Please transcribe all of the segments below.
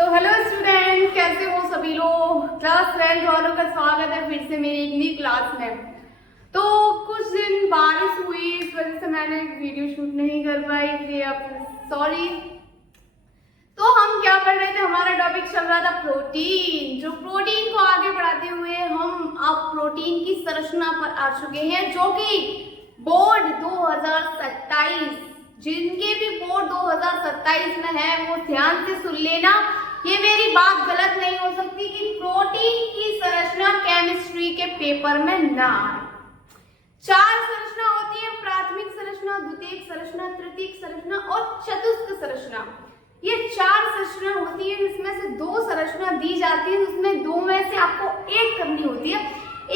तो hello student, कैसे हो सभी लोग। क्लास 10 वालों का स्वागत है फिर से मेरी एक नई क्लास में। तो कुछ दिन बारिश हुई, इस वजह से मैंने वीडियो शूट नहीं कर पाई थी, अब सॉरी। तो हम क्या पढ़ रहे थे, हमारा टॉपिक चल रहा था प्रोटीन। जो प्रोटीन को आगे बढ़ाते हुए हम अब प्रोटीन की संरचना पर आ चुके हैं, जो कि बोर्ड 2027, जिनके भी बोर्ड 2027 में है वो ध्यान से सुन लेना। ये मेरी बात गलत नहीं हो सकती कि प्रोटीन की संरचना केमिस्ट्री के पेपर में ना आए। 4 संरचना होती है, प्राथमिक संरचना, द्वितीयक संरचना, तृतीयक संरचना और चतुस्क संरचना। ये 4 संरचना होती है, जिसमें से 2 संरचना दी जाती है, जिसमें 2 में से आपको एक करनी होती है।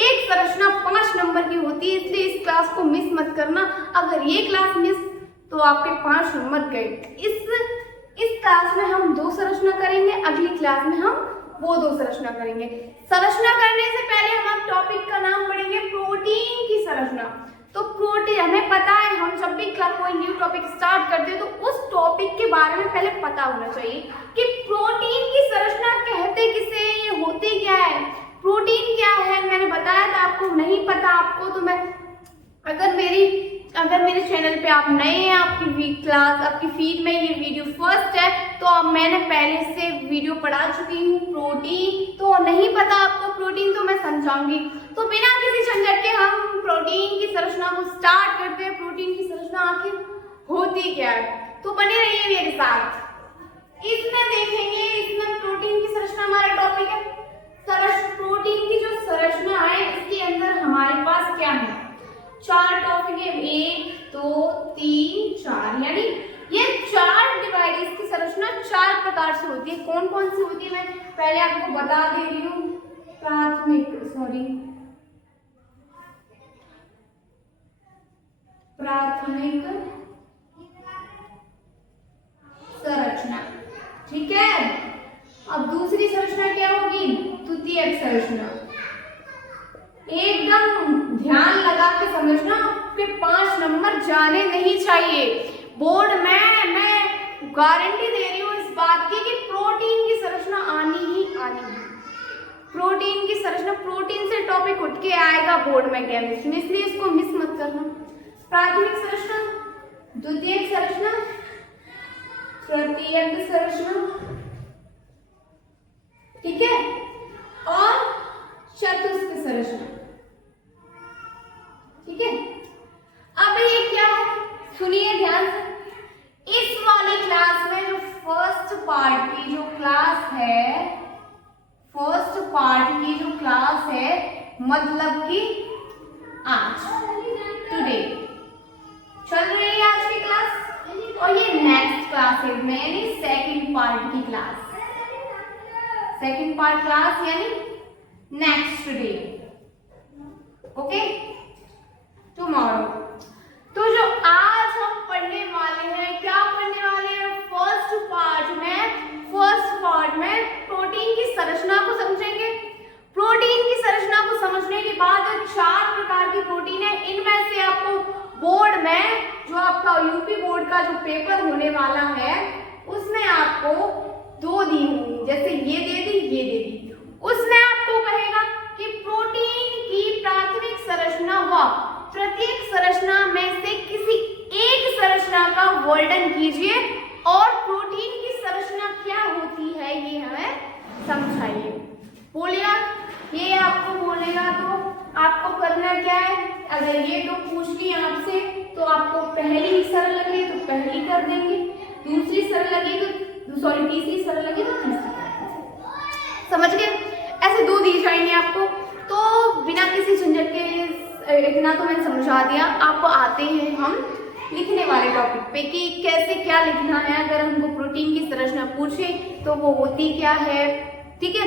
एक संरचना 5 नंबर की होती है, इसलिए इस क्लास को मिस मत करना। अगर ये क्लास मिस तो आपके 5 नंबर गए। इस क्लास में हम 2 संरचना करेंगे, अगली क्लास में हम वो 2 संरचना करेंगे। संरचना करने से पहले हम टॉपिक का नाम पढ़ेंगे प्रोटीन की संरचना। तो प्रोटीन, हमें पता है हम जब भी कोई न्यू टॉपिक स्टार्ट करते हैं तो उस टॉपिक के बारे में पहले पता होना चाहिए कि प्रोटीन की संरचना कहते किसे, ये होती क्या है, प्रोटीन क्या है। मैंने बताया था, आपको नहीं पता आपको तो मैं अगर मेरे चैनल पे आप नए हैं, आपकी फीड में ये वीडियो फर्स्ट है, तो अब मैंने पहले से वीडियो पढ़ा चुकी हूँ प्रोटीन। तो नहीं पता आपको प्रोटीन तो मैं समझाऊंगी। तो बिना किसी झंझट के हम प्रोटीन की संरचना को स्टार्ट करते हैं। प्रोटीन की संरचना आखिर होती क्या है, तो बने रहिए मेरे साथ। इसमें देखेंगे, इसमें प्रोटीन की संरचना हमारा टॉपिक है। प्रोटीन की जो संरचना है, इसके अंदर हमारे पास क्या है, 4 टॉपिक है, 1 2 3 4, यानी ये 4 डिवाइड, इसकी संरचना 4 प्रकार से होती है। कौन कौन सी होती है मैं पहले आपको बता दे रही हूँ। प्राथमिक संरचना, ठीक है। अब दूसरी संरचना क्या होगी, द्वितीयक संरचना। एकदम ध्यान लगा के समझना, आपके 5 नंबर जाने नहीं चाहिए। बोर्ड में मैं गारंटी दे रही हूँ इस बात की कि प्रोटीन की संरचना आनी ही आनी है। प्रोटीन की संरचना, प्रोटीन से टॉपिक उठ के आएगा बोर्ड में केमिस्ट्री में, इसलिए इसको मिस मत करना। प्राथमिक संरचना, द्वितीयक संरचना, तृतीयक संरचना, ठीक है, और चतुस्क संरचना, ठीक है। अब ये क्या है, सुनिए ध्यान से। इस वाली क्लास में जो फर्स्ट पार्ट की जो क्लास है, मतलब कि आज टुडे चल रही है आज की क्लास, और ये नेक्स्ट क्लास है, यानी सेकंड पार्ट की क्लास। सेकंड पार्ट क्लास यानी नेक्स्ट डे, ओके, टुमारो। तो जो आज हम पढ़ने वाले हैं, क्या पढ़ने वाले हैं, फर्स्ट पार्ट में प्रोटीन की संरचना को समझेंगे। प्रोटीन की संरचना को समझने के बाद 4 प्रकार की प्रोटीन है, इनमें से आपको बोर्ड में जो आपका यूपी बोर्ड का जो पेपर होने वाला है, उसमें आपको 2 दी होंगी, जैसे ये दे दी। उसमें आपको कहेगा कि प्रोटीन की प्राथमिक संरचना व तृतीयक संरचना में से किसी एक संरचना का वर्णन कीजिए और प्रोटीन की संरचना क्या होती है ये हमें समझाइए। बोलिए, ये आपको बोलेगा तो आपको करना क्या है, अगर ये 2 पूछ ली आपसे तो आपको पहली सरल लगे तो पहली कर देंगे, दूसरी सरल लगे तो तीसरी सरल लगे तो तीसरी। समझ गए, ऐसे 2 दी जाएंगे आपको। तो बिना किसी झंझट के इतना तो मैंने समझा दिया। आपको आते हैं हम लिखने वाले टॉपिक पे कि कैसे क्या लिखना है। अगर हमको प्रोटीन की संरचना पूछे तो वो होती क्या है, ठीक है।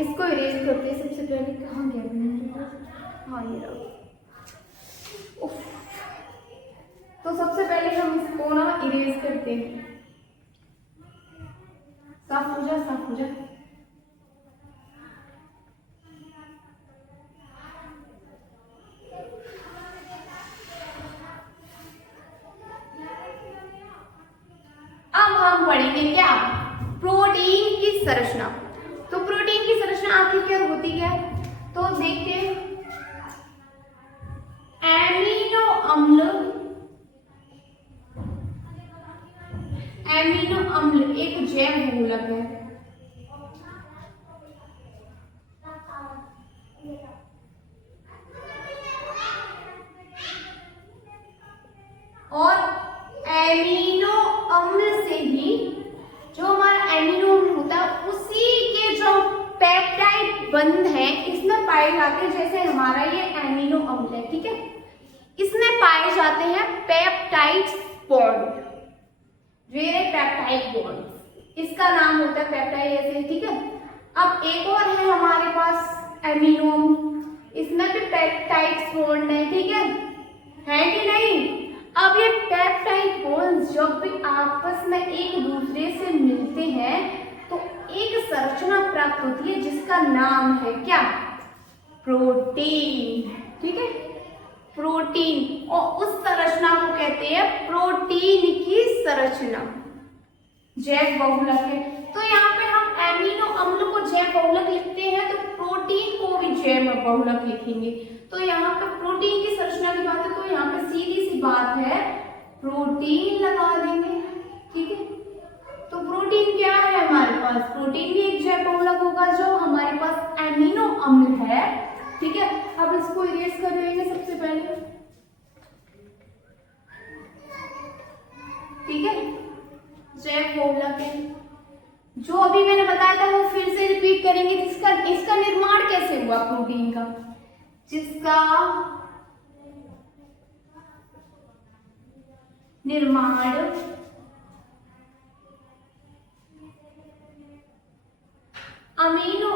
इसको इरेज करते हैं सबसे पहले। कहाँ गया, हाँ ये रहा। तो सबसे पहले हम इसको ना इरेज करते हैं। साफ हो जा। अब हम पढ़ेंगे क्या, प्रोटीन की संरचना। तो प्रोटीन की संरचना आखिर क्या होती है, तो देखते हैं। एमिनो अम्ल, एमिनो अम्ल एक जैव बहुलक है। और एमिनो अम्ल से ही, जो हमारा एमिनो अम्ल होता है, उसी के जो पेप्टाइड बंध हैं इसमें पाए जाते हैं। जैसे हमारा ये एमिनो अम्ल है, ठीक है, इसमें पाए जाते हैं पेप्टाइड बॉन्ड, वेरे पेप्टाइड बॉन्ड, इसका नाम होता है पेप्टाइड एसिड, ठीक है। अब एक और है हमारे पास एमिनो अम्ल, इसमें भी पेप्टाइड बॉन्ड है, ठीक है कि नहीं। अब ये पेप्टाइड बॉन्ड्स जब भी आपस में एक दूसरे से मिलते हैं तो एक संरचना प्राप्त होती है जिसका नाम है क्या, प्रोटीन, ठीक है, प्रोटीन। और उस संरचना को कहते हैं प्रोटीन की संरचना, जैव बहुलक है। तो यहाँ पे हम एमिनो अम्ल को जैव बहुलक लिखते हैं तो प्रोटीन को भी जैव बहुलक लिखेंगे। तो यहाँ पे प्रोटीन की संरचना की बात है तो यहाँ पे सीधी सी बात है, प्रोटीन लगा देंगे, ठीक है। तो प्रोटीन क्या है हमारे पास, प्रोटीन भी एक जैव बहुलक होगा जो हमारे पास एमिनो अम्ल है, ठीक है। अब इसको इरेज कर देंगे सबसे पहले, ठीक है, जैव बहुलक है। जो अभी मैंने बताया था वो फिर से रिपीट करेंगे। इसका निर्माण कैसे हुआ प्रोटीन का, जिसका निर्माण एमिनो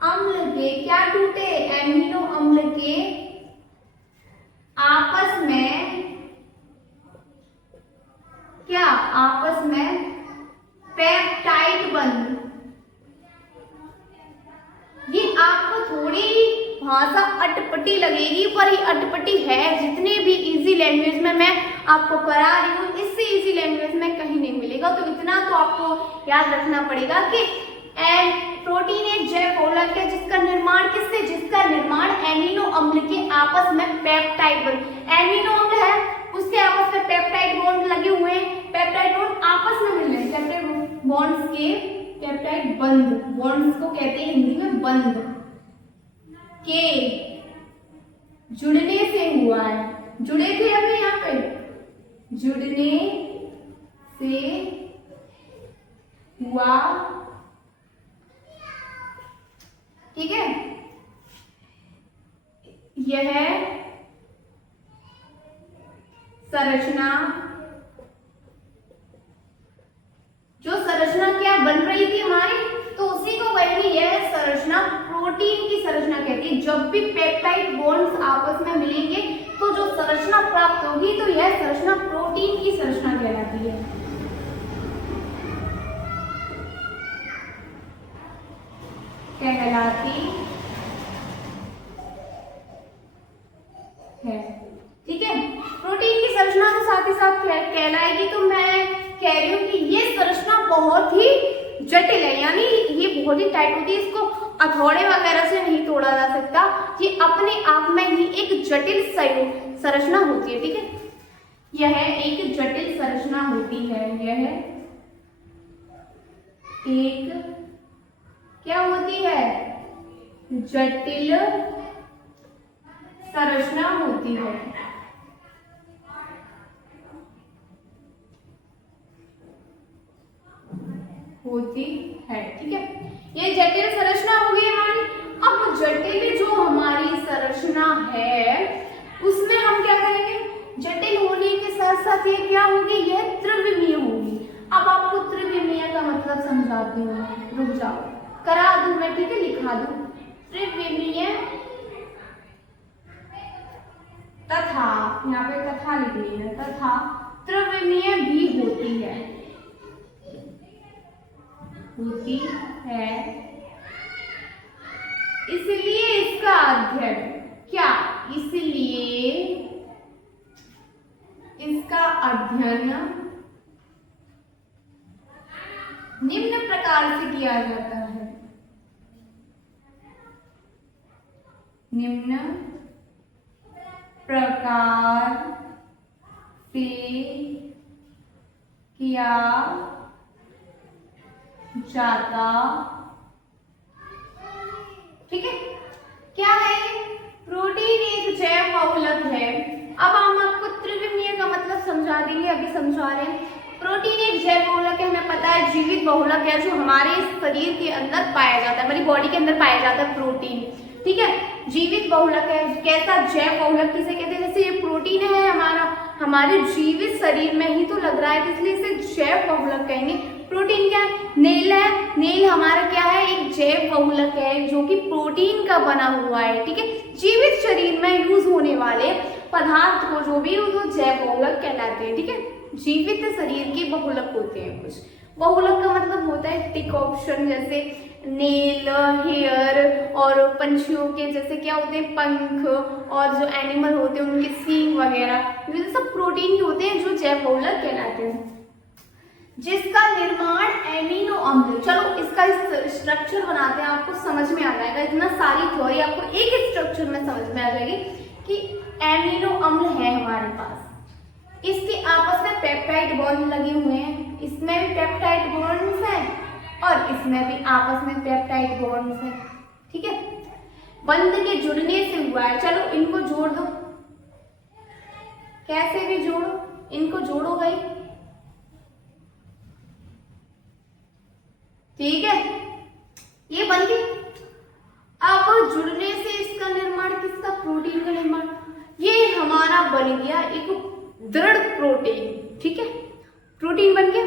अम्ल के क्या टूटे, एमिनो अम्ल के आपस में पेप्टाइड बंध। ये आपको थोड़ी भाषा अटपटी लगेगी पर ये अटपटी है, जितने भी इजी लैंग्वेज में मैं आपको करा रही हूँ इससे इजी लैंग्वेज में कहीं नहीं मिलेगा। तो इतना तो आपको याद रखना पड़ेगा कि प्रोटीन एक जैव बहुलक है जिसका निर्माण किससे, जिसका निर्माण एमिनो अम्ल के आपस में पेप्टाइड बंध, एमिनो अम्ल है उसके आपस में पेप्टाइड बॉन्ड लगे हुए हैं, पेप्टाइड बॉन्ड आपस में मिल रहे हैं, पेप्टाइड बॉन्ड्स के पेप्टाइड बंध, बॉन्ड्स को कहते हैं हिंदी में बंध, के जुड़ने से हुआ है। जुड़े थे अभी यहाँ पे, जुड़ने से हुआ, ठीक है। यह संरचना, जो संरचना क्या बन रही थी हमारी, तो उसी को कहेंगे यह संरचना प्रोटीन की संरचना कहती है। जब भी पेप्टाइड बॉन्ड्स आपस में मिलेंगे तो जो संरचना प्राप्त होगी तो यह संरचना प्रोटीन की संरचना कहलाती है। ठीक है, प्रोटीन की संरचना तो साथ ही साथ कहलाएगी। तो मैं कह रही हूँ कि ये संरचना बहुत ही जटिल है, यानी ये बहुत ही टाइट होती है, इसको हथौड़े वगैरह से नहीं तोड़ा जा सकता, ये अपने आप में ही एक जटिल संरचना होती है, ठीक है। यह एक जटिल संरचना होती है, यह एक क्या होती है, जटिल संरचना होती है। ठीक है, ये जटिल संरचना होगी हमारी। अब जटिल जो हमारी संरचना है उसमें हम क्या करेंगे, जटिल होने के साथ साथ ये क्या होगी, यह त्रिविमीय होगी। अब आपको त्रिविमीय का मतलब समझाती हूँ, रुक जाओ, करा दूं मैं, ठीक है, लिखा दूं। त्रिविमीय तथा, यहाँ पे तथा लिखनी है, तथा त्रिविमीय भी होती है, इसलिए इसका अध्ययन क्या, इसलिए अध्ययन निम्न प्रकार से किया जाता है। निम्न प्रकार से किया जाता, ठीक है। क्या है? प्रोटीन एक जैव बहुलक है। अब हम आपको त्रिविमीय का मतलब समझा देंगे, अभी समझा रहे हैं। प्रोटीन एक जैव बहुलक है, हमें पता है, जीवित बहुलक है, जो हमारे शरीर के अंदर पाया जाता है, हमारी बॉडी के अंदर पाया जाता है प्रोटीन, ठीक है। जीवित बहुलक है। कैसा? जैव बहुलक किसे कहते हैं? जैसे ये प्रोटीन है हमारे जीवित शरीर में ही तो लग रहा है, इसलिए इसे जैव बहुलक कहेंगे। प्रोटीन क्या है? नेल है। नेल हमारा क्या है? एक जैव बहुलक है जो कि प्रोटीन का बना हुआ है, ठीक है। जीवित शरीर में यूज होने वाले पदार्थ को जो भी वो जैव बहुलक कहलाते हैं, ठीक है। जीवित शरीर के बहुलक होते हैं कुछ। बहुलक का मतलब होता है टिक ऑप्शन, जैसे नेल, हेयर, और पंछियों के जैसे क्या होते हैं? पंख, और जो एनिमल होते हैं उनके सींग वगैरह, ये सब प्रोटीन ही होते हैं जो जैव बहुलक कहलाते हैं। जिसका निर्माण एमिनो अम्ल, चलो इसका स्ट्रक्चर बनाते हैं, आपको समझ में आ जाएगा। इतना सारी थ्योरी आपको एक स्ट्रक्चर में समझ में आ जाएगी कि एमिनो अम्ल है हमारे पास। इसके आपस में पेप्टाइड बॉन्ड लगे हुए हैं, इसमें भी पेप्टाइड बॉन्ड्स हैं और इसमें भी आपस में पेप्टाइड बॉन्ड्स हैं, ठीक है। बंध के जुड़ने से हुआ है। चलो इनको जोड़ दो, कैसे भी जोड़ो, इनको जोड़ो भाई, ठीक है। ये बन गई। अब जुड़ने से इसका निर्माण किसका? प्रोटीन का निर्माण। ये हमारा बन गया एक दृढ़ प्रोटीन, ठीक है। प्रोटीन बन गया।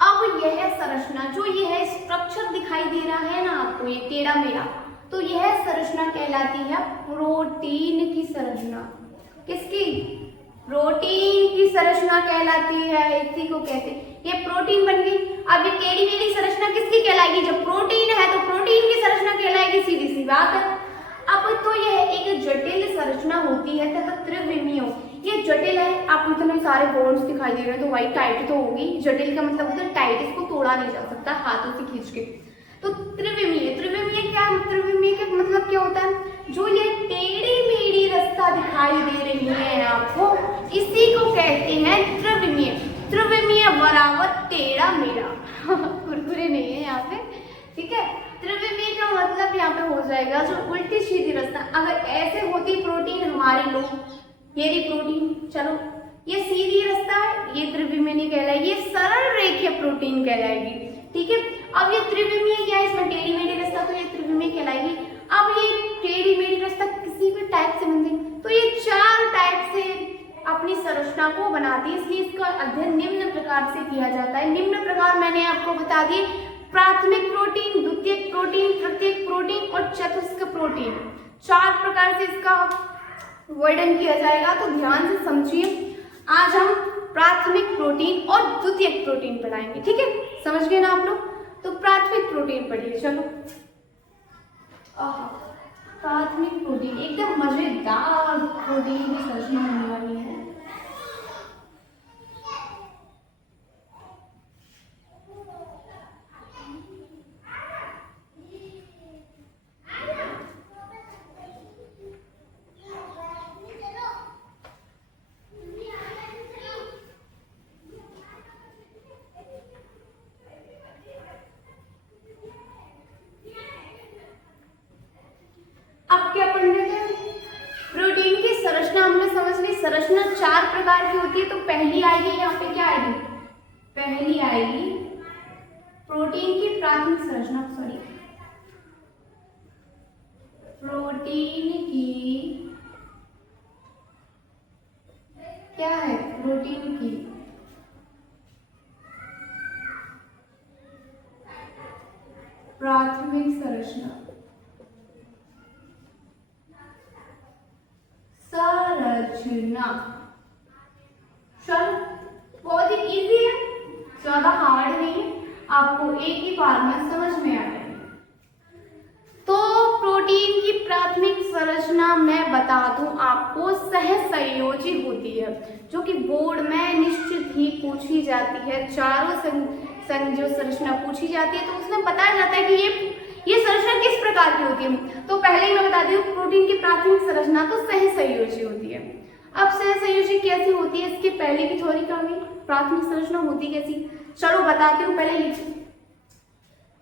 अब यह संरचना, जो यह स्ट्रक्चर दिखाई दे रहा है ना आपको, ये टेढ़ा मेढ़ा, तो यह संरचना कहलाती है प्रोटीन की संरचना। किसकी? प्रोटीन की संरचना कहलाती है, इसी को कहते हैं। ये प्रोटीन बन गई। अब ये टेढ़ी मेढ़ी संरचना किसकी कहलाएगी? जब प्रोटीन है तो प्रोटीन की संरचना कहलाएगी, सीधी सी बात है। अब तो यह एक जटिल संरचना होती है तथा त्रिविमीय। ये जटिल है, आप इतने सारे बॉन्ड्स दिखाई दे रहे हैं तो वही टाइट तो होगी। जटिल का मतलब होता है टाइट, इसको तोड़ा नहीं जा सकता हाथों से खींच के। तो त्रिविमीय, त्रिविमीय क्या? त्रिविमीय का मतलब क्या होता है? जो ये टेढ़ी मेढ़ी रास्ता दिखाई दे रही है आपको, इसी को कहते हैं त्रिविमीय। त्रिविमीय बराबर टेढ़ा मेढ़ा कुरकुरे नहीं है यहाँ पे, ठीक है। त्रिविमीय का मतलब यहाँ पे हो जाएगा जो उल्टी सीधी रास्ता। अगर ऐसे होती प्रोटीन हमारे लोग, ये रही प्रोटीन, चलो ये सीधी रास्ता है, ये त्रिविमीय नहीं कहलाएगी, ये सरल रेखीय प्रोटीन कहलाएगी, ठीक है। अब ये त्रिविमीय क्या है? इसमें टेढ़ी मेढ़ी रास्ता, तो ये त्रिविमीय कहलाएगी। अब ये टेढ़ी मेढ़ी रास्ता किसी भी टाइप से बनती, तो ये चार टाइप से अपनी संरचना को बनाती है, इसलिए इसका अध्ययन निम्न प्रकार से किया जाता है। निम्न प्रकार मैंने आपको बता दिए, प्राथमिक प्रोटीन, द्वितीयक प्रोटीन, तृतीयक प्रोटीन और चतुष्क प्रोटीन। चार प्रकार से इसका वर्णन किया जाएगा, तो ध्यान से समझिए। आज हम प्राथमिक प्रोटीन और द्वितीयक प्रोटीन पढ़ाएंगे, ठीक है। समझ गए ना आप लोग? तो प्राथमिक प्रोटीन पढ़िए, चलो। प्राथमिक प्रोटीन एकदम मजेदार प्रोटीन की संरचना होने वाली है। संरचना चार प्रकार की होती है, तो पहली आएगी यहाँ पे, क्या आएगी? पहली आएगी प्रोटीन की प्राथमिक संरचना, सॉरी, प्रोटीन की क्या है? प्रोटीन की प्राथमिक संरचना, चलो बहुत ही इजी है, ज्यादा हार्ड नहीं है, आपको एक ही बार में समझ में आ जाएगा। तो प्रोटीन की प्राथमिक संरचना मैं बता दूं आपको सहसंयोजी होती है, जो कि बोर्ड में निश्चित ही पूछी जाती है। चारों जो संरचना पूछी जाती है तो उसमें बताया जाता है कि ये संरचना किस प्रकार की होती है। तो पहले ही मैं बता दूं प्रोटीन की प्राथमिक संरचना तो सहसंयोजी होती है। अब सहसंयोजी कैसी होती है, इसके पहले की थ्योरी का भी प्राथमिक संरचना होती कैसी, चलो बताती हूँ, पहले लिखिए।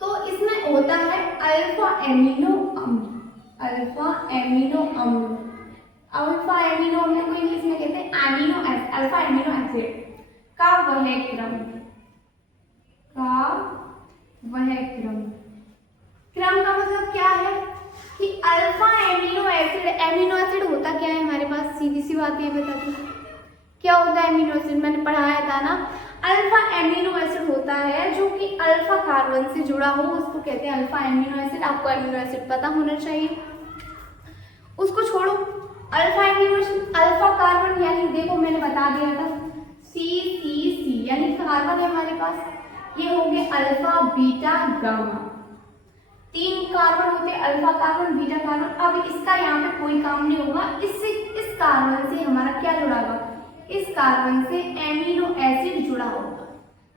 तो इसमें होता है अल्फा एमिनो अम्ल। अल्फा एमिनो अम्ल, अल्फा एमिनो अम्ल को इंग्लिश में कहते हैं amino acid, alpha amino acid का वह क्रम, का वह क्रम। क्रम का मतलब क्या है कि alpha amino acid, amino acid होता क्या है हमारे पास, सीधी सी बात ये बता दूं क्या होता है एमिनो एसिड, मैंने पढ़ाया था ना। अल्फा एमिनो एसिड होता है जो कि अल्फा कार्बन से जुड़ा हो, उसको कहते हैं अल्फा एमिनो एसिड। आपको एमिनो एसिड पता होना चाहिए, उसको छोड़ो। Alpha amino acid, alpha carbon यानी देखो मैंने बता दिया था सी यानी कार्बन है हमारे पास, ये हो गए अल्फा बीटा गामा, 3 कार्बन होते हैं, अल्फा कार्बन बीटा कार्बन। अब इसका यहाँ पे कोई काम नहीं होगा, इससे इस कार्बन से हमारा क्या जुड़ा होगा, इस कार्बन से एमिनो एसिड जुड़ा होगा।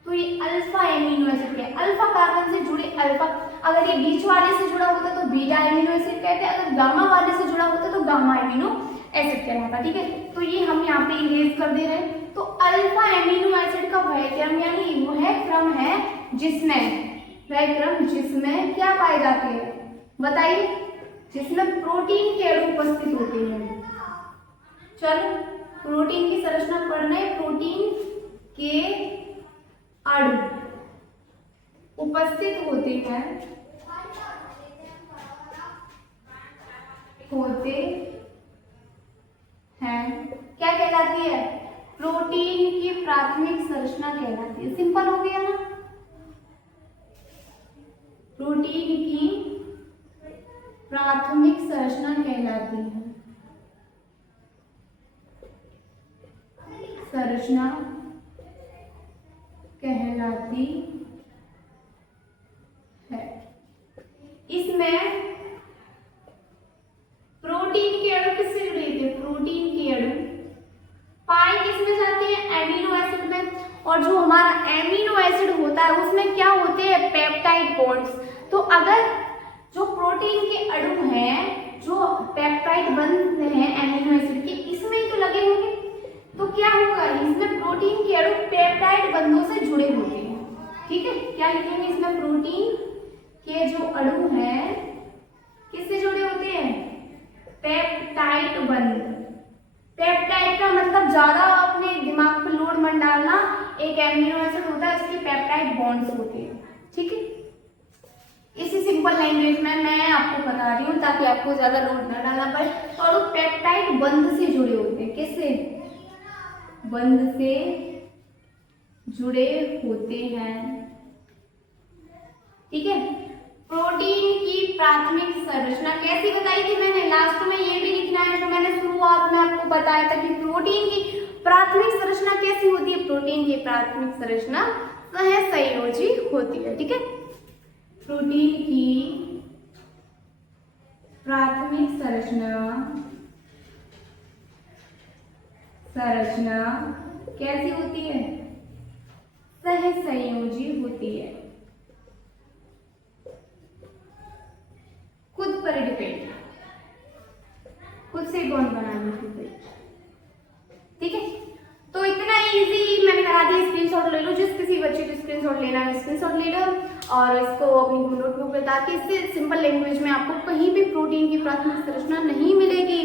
तो ये अल्फा एमिनो एसिड है। अल्फा कार्बन से जुड़े अल्फा, अगर ये बीच वाले से जुड़ा होता तो बीटा एमिनो एसिड कहते हैं, अगर गामा वाले से जुड़ा होता तो गामा एमिनो एसिड कहलाता। ठीक है, तो ये हम यहाँ पे इरेज कर दे रहे हैं। तो अल्फा एमिनो एसिड का वह क्रम यानी वह क्रम है जिसमें, वह क्रम जिसमें क्या पाए जाते हैं बताइए, जिसमें प्रोटीन के अणु उपस्थित होते हैं। चलो प्रोटीन की संरचना पढ़ रहे हैं, प्रोटीन के अणु उपस्थित होते हैं, क्या कहलाती है, प्रोटीन की प्राथमिक संरचना कहलाती है। सिंपल हो गया ना, प्रोटीन की प्राथमिक संरचना कहलाती है, संरचना कहलाती है। इसमें प्रोटीन के अणु किससे जुड़े थे, प्रोटीन के अणु पाई किसमें जाते हैं, एमिनो एसिड में। और जो हमारा एमिनो एसिड होता है उसमें क्या होते हैं, पेप्टाइड बॉन्ड्स। तो अगर जो प्रोटीन के अणु हैं, जो पेप्टाइड बंध हैं एमिनो एसिड के, इसमें ही तो लगे होंगे, तो क्या होगा, इसमें प्रोटीन के अणु पेप्टाइड बंधों से जुड़े होते हैं। ठीक है, क्या लिखेंगे इसमें, प्रोटीन के जो अणु हैं किससे जुड़े होते हैं, पेप्टाइड बंध। पेप्टाइड का मतलब ज्यादा अपने दिमाग पर लोड मत डालना, एक एमिनो एसिड होता है इसके पेप्टाइड बॉन्ड्स होते हैं। ठीक है, इसी सिंपल लैंग्वेज में मैं आपको बता रही हूँ ताकि आपको ज्यादा लोड ना डालना पड़े। और वो पेप्टाइड बंध से जुड़े होते हैं, किससे, बंध से जुड़े होते हैं। ठीक है, प्रोटीन की प्राथमिक संरचना कैसी बताई थी मैंने, लास्ट में ये भी लिखना है जो मैंने शुरुआत में आपको बताया था कि प्रोटीन की प्राथमिक संरचना कैसी होती है, प्रोटीन की प्राथमिक संरचना सहसंयोजी होती है। ठीक है, प्रोटीन की प्राथमिक संरचना कैसी होती है, सहसंयोजी होती है, खुद पर डिपेंड, खुद से बॉन्ड बनाने की। ठीक है, तो इतना इजी मैंने करा दिया, स्क्रीनशॉट ले लो, जिस किसी बच्चे को स्क्रीनशॉट लेना है स्क्रीनशॉट ले लो और इसको अपनी नोटबुक में, ताकि इससे सिंपल लैंग्वेज में आपको कहीं भी प्रोटीन की प्राथमिक संरचना नहीं मिलेगी।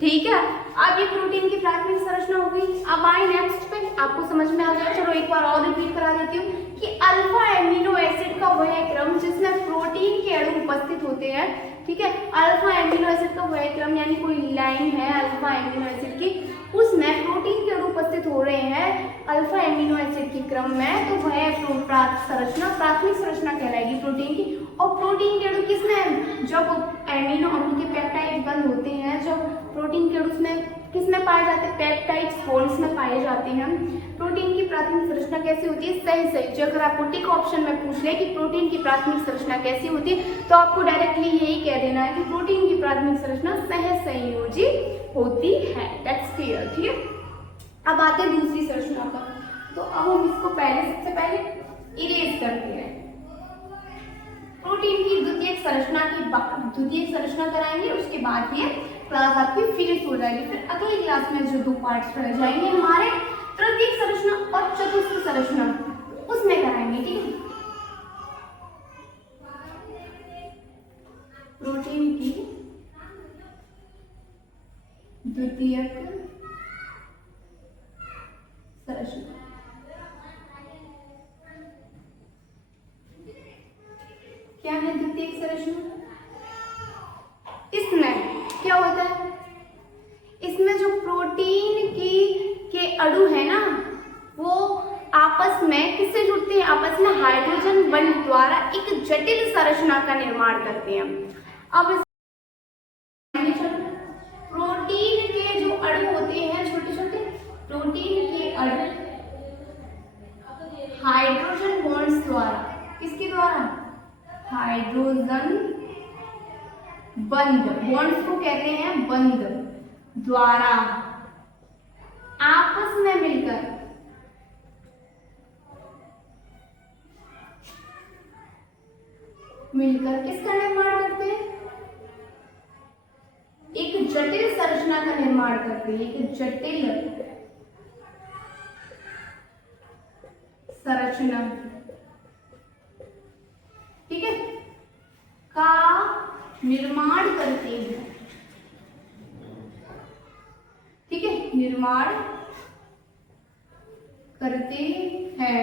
ठीक है, अब ये प्रोटीन की प्राथमिक संरचना हो गई। अब आए नेक्स्ट पे, आपको समझ में आ गया। चलो एक बार और रिपीट करा देती हूँ कि अल्फा एमिनो एसिड का वह क्रम जिसमें प्रोटीन के अणु उपस्थित होते हैं। ठीक है, अल्फा एमिनो एसिड का वह क्रम यानी कोई लाइन है अल्फा एमिनो एसिड की, उसमें प्रोटीन के अणु उपस्थित हो रहे हैं अल्फा एमिनो एसिड के क्रम में, तो वह प्राथमिक संरचना कहलाएगी प्रोटीन की। और प्रोटीन के अणु किसमें, जब एमिनो अम्ल के पेप्टाइड बंध होते हैं, जब प्रोटीन के अणु में किसमें पाए जाते हैं? पेप्टाइड्स बॉन्ड्स में पाए जाते हैं। प्रोटीन की प्राथमिक संरचना कैसी होती है? सही। अगर आपको टिक ऑप्शन में पूछ ले कि प्रोटीन की प्राथमिक संरचना कैसी होती है, तो आपको डायरेक्टली यही कह देना है कि प्रोटीन की प्राथमिक संरचना सहसंयोजी होती है। That's clear. ठीक है, अब आते हैं दूसरी संरचना पर। तो अब हम इसको सबसे पहले इरेज करते हैं। प्रोटीन की द्वितीयक संरचना कराएंगे, उसके बाद ये क्लास आपकी फिनिश हो जाएगी। फिर अगली क्लास में जो 2 पार्ट्स रह जाएंगे हमारे, तृतीयक संरचना और चतुस्क संरचना, उसमें कराएंगे। ठीक है, प्रोटीन की द्वितीयक संरचना। क्या है द्वितीयक संरचना? इसमें क्या होता है? इसमें जो प्रोटीन के अणु है ना, वो आपस में किससे जुड़ते हैं? आपस में हाइड्रोजन बंध द्वारा एक जटिल संरचना का निर्माण करते हैं। अब प्रोटीन के जो अणु होते हैं, छोटे छोटे प्रोटीन के अणु हाइड्रोजन बॉन्ड्स द्वारा, किसके द्वारा? हाइड्रोजन बंध, बॉन्ड्स को कहते हैं बंध, द्वारा आपस में मिलकर किसका निर्माण करते हैं? एक जटिल संरचना का निर्माण करते हैं। एक जटिल संरचना, ठीक है, का निर्माण करते हैं। ठीक है, निर्माण करते हैं।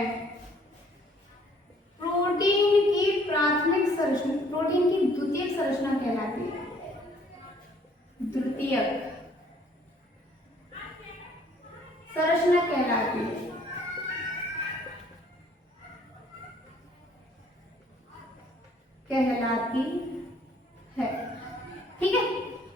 प्रोटीन की प्राथमिक संरचना, प्रोटीन की द्वितीयक संरचना कहलाती है। द्वितीयक संरचना कहलाती है। ठीक है,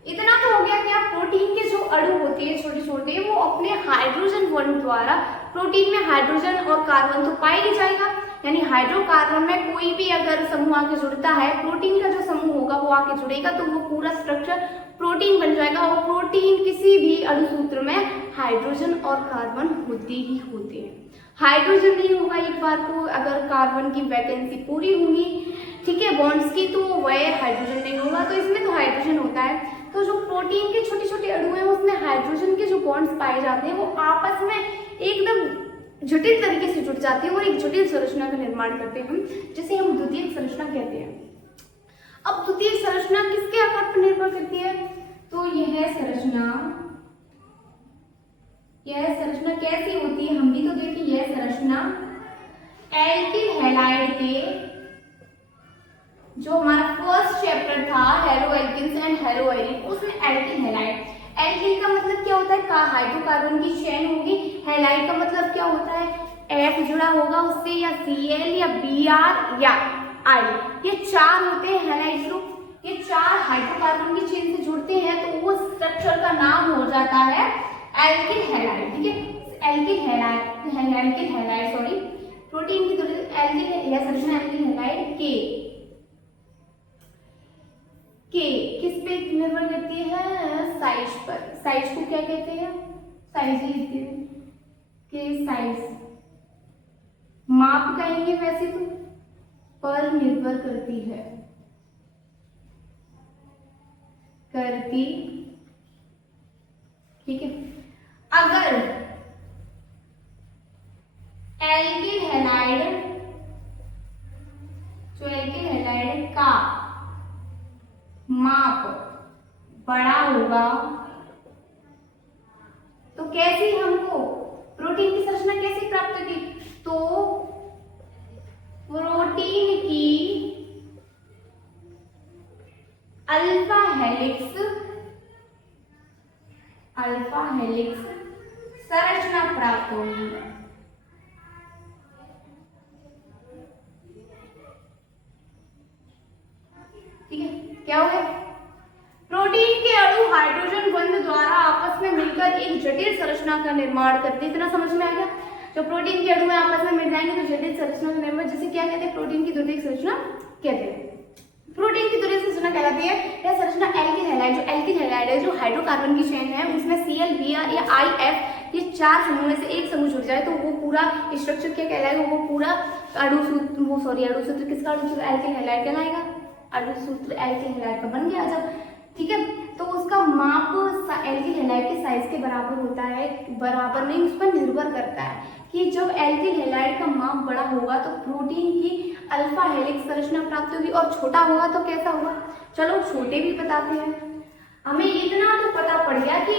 इतना तो हो गया कि आप प्रोटीन के जो अणु होते हैं छोटे छोटे, वो अपने हाइड्रोजन बॉन्ड द्वारा, प्रोटीन में हाइड्रोजन और कार्बन तो पाया ही जाएगा, यानी हाइड्रोकार्बन में कोई भी अगर समूह आके जुड़ता है, प्रोटीन का जो समूह होगा वो आके जुड़ेगा, तो वो पूरा स्ट्रक्चर प्रोटीन बन जाएगा। और प्रोटीन किसी भी अणुसूत्र में हाइड्रोजन और कार्बन होते ही होते हैं। हाइड्रोजन नहीं होगा एक बार को, अगर कार्बन की वैकेंसी पूरी होगी, ठीक है, बॉन्ड्स की, तो वह हाइड्रोजन नहीं होगा। तो इसमें तो हाइड्रोजन होता है। तो जो प्रोटीन के छोटे छोटे अणु हैं, उसमें हाइड्रोजन के जो बॉन्ड्स पाए जाते हैं, वो आपस में एकदम जटिल तरीके से जुड़ जाते हैं और एक जटिल संरचना का निर्माण करते हैं, जिसे हम द्वितीयक संरचना कहते हैं। अब द्वितीयक संरचना किसके आकार पर निर्भर करती है? तो यह संरचना कैसी होती है, हम भी तो देखिए। यह संरचना एल्किल हैलाइड के, जो हमारा फर्स्ट चैप्टर था hello alkenes and hello Erin, उसमें एल्किल हैलाइड, एल्किल का मतलब क्या होता है? हाइड्रोकार्बन की चेन होगी। हैलाइड का मतलब क्या होता है? F जुड़ा होगा उससे, या Cl या Br या I, ये 4 होते हैं हैलाइड ग्रुप। ये 4 हाइड्रोकार्बन की चेन से जुड़ते हैं, तो वो स्ट्रक्चर का नाम हो जाता है एल्किल हैलाइड। ठीक है, एल्किल हैलाइड सॉरी, प्रोटीन की एल्किल, यह संरचना एल्किल हैलाइड के किस पे निर्भर करती है? साइज पर। साइज को क्या कहते हैं? साइज ही लिखते हैं के साइज, माप कहेंगे वैसे तो, पर निर्भर करती है, ठीक है। अगर एल्किल हैलाइड का माप बड़ा होगा, तो कैसे हमको प्रोटीन की संरचना कैसे प्राप्त होगी? तो प्रोटीन की अल्फा हेलिक्स संरचना प्राप्त होगी। ठीक है, क्या हो गया? प्रोटीन के अणु हाइड्रोजन बंध द्वारा आपस में मिलकर एक जटिल संरचना का निर्माण करती है। इतना समझ में आ गया? जो प्रोटीन के अणु में आपस में मिल जाएंगे तो जटिल संरचना का निर्माण, जिसे क्या कहते हैं? प्रोटीन की द्वितीयक संरचना कहते हैं। प्रोटीन की द्वितीयक संरचना कहलाती है यह संरचना एल्किल हैलाइड, जो एल्किल हैलाइड है, जो हाइड्रोकार्बन की चेन है, उसमें Cl, Br या IF ये 4 समूह में से एक समूह जुड़ जाए तो वो पूरा स्ट्रक्चर क्या कहलाएगा? वो पूरा अणुसूत्र किसका अणुसूत्र? एल्किल हैलाइड कहलाएगा। अणुसूत्र एल्किल हैलाइड का बन गया जब, ठीक है। तो उसका माप एल्किल हैलाइड के साइज के बराबर होता है, बराबर नहीं, उस पर निर्भर करता है कि जब एल्किल हैलाइड का माप बड़ा होगा तो प्रोटीन की अल्फा हेलिक्स संरचना प्राप्त होगी, और छोटा होगा तो कैसा होगा? चलो छोटे भी बताते हैं। हमें इतना तो पता पड़ गया कि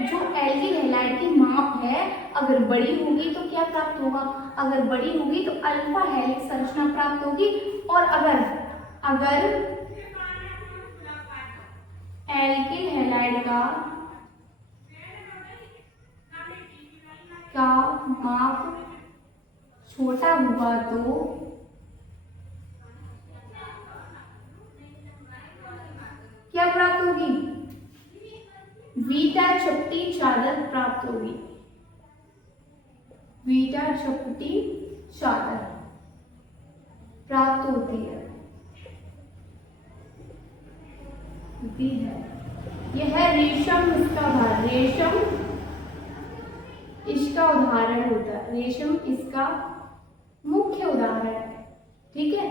जो एल्किल हैलाइड की माप है अगर बड़ी होगी तो क्या प्राप्त होगा? अगर बड़ी होगी तो अल्फा हेलिक्स संरचना प्राप्त होगी, और अगर एल्किल हैलाइड का माप छोटा हुआ तो क्या प्राप्त होगी? बीटा चपटी चादर प्राप्त होगी। बीटा चपटी चादर प्राप्त होती है। यह रेशम इसका उदाहरण, रेशम इसका उदाहरण होता है, रेशम इसका मुख्य उदाहरण है, ठीक है,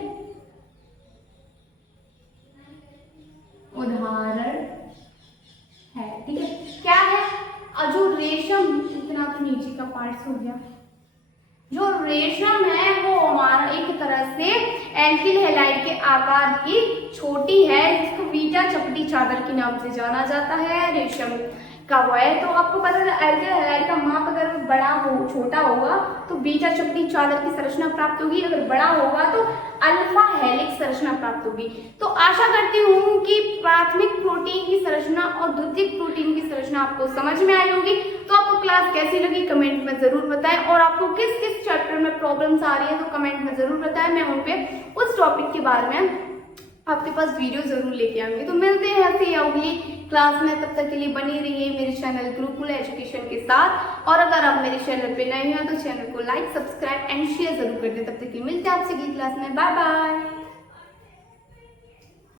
उदाहरण है, ठीक है। क्या है? जो रेशम, इतना तो नीचे का पार्ट हो गया। जो रेशम है वो हमारा एक तरह से एल्किल हैलाइड के आकार की छोटी है, जिसको बीटा चपटी चादर के नाम से जाना जाता है। रेशम का वो है, तो आपको पता है एल्किल हैलाइड का माप अगर बड़ा हो छोटा होगा तो बीटा चपटी चादर की संरचना प्राप्त होगी, अगर बड़ा होगा तो अल्फा हेलिक्स संरचना प्राप्त होगी। तो आशा करती हूँ कि प्राथमिक प्रोटीन की संरचना और द्वितीयक प्रोटीन की संरचना आपको समझ में आई होगी। तो आपको क्लास कैसी लगी कमेंट में जरूर बताएं, और आपको किस किस चैप्टर में प्रॉब्लम्स आ रही है तो कमेंट में जरूर बताएं। मैं उन पे उस टॉपिक के बारे में आपके पास वीडियो जरूर लेके आऊंगी। तो मिलते हैं ऐसे ही अगली क्लास में, तब तक के लिए बनी रहिए मेरे चैनल गुरुकुल एजुकेशन के साथ। और अगर आप मेरे चैनल पे नए हैं तो चैनल को लाइक, सब्सक्राइब एंड शेयर जरूर कर दें। तब तक के लिए मिलते हैं आपसे अगली क्लास में। Bye bye.